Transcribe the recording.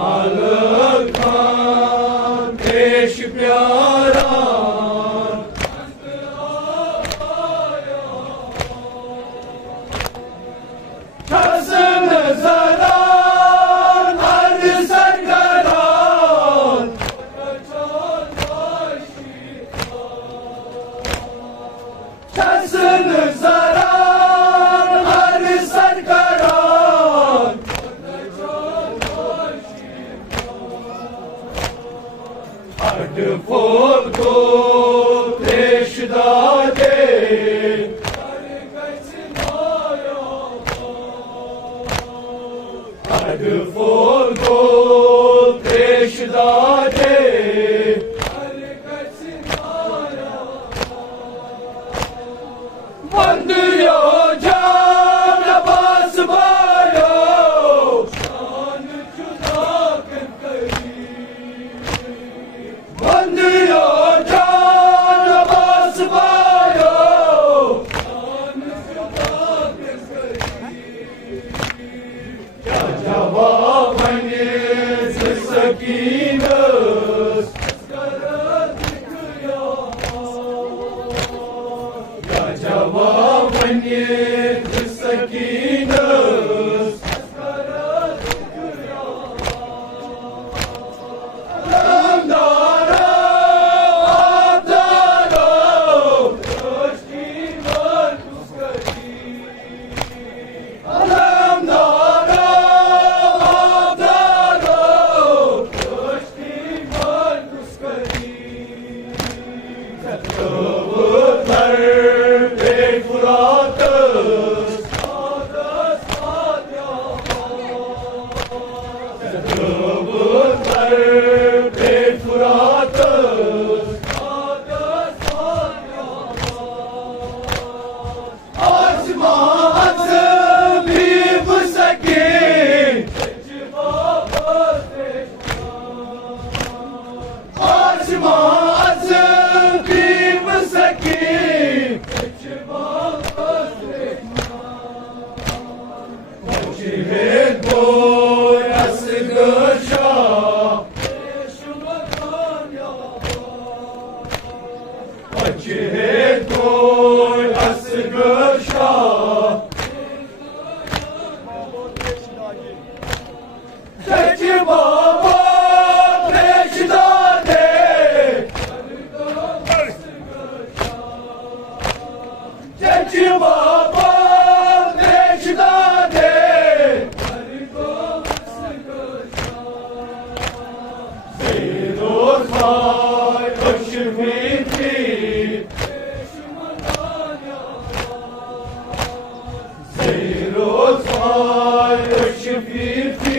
Alırkan teşip yaran Kasını zaran harbi sargaran Kasını zaran harbi sargaran Harbi folku teşdade Harbi folku teşdade Mandiyo cana basbayo Şanı cudakın kayı Mandiyo cana basbayo Şanı cudakın kayı Ya cevabınız sakiniz Cevabınız sakiniz Alamdara abdara Köşkiler kuskari Alamdara abdara Köşkiler kuskari Kavutlar Fırat'ız Adas Kavutlar Fırat'ız Adas Azma azım bir fısakin Azma azım bir fısakin Cihet boy asgırşa Cihet boy asgırşa Zeki baba teşdade Zeki baba teşdade Zeyrozay öşümiti Zeyrozay öşümiti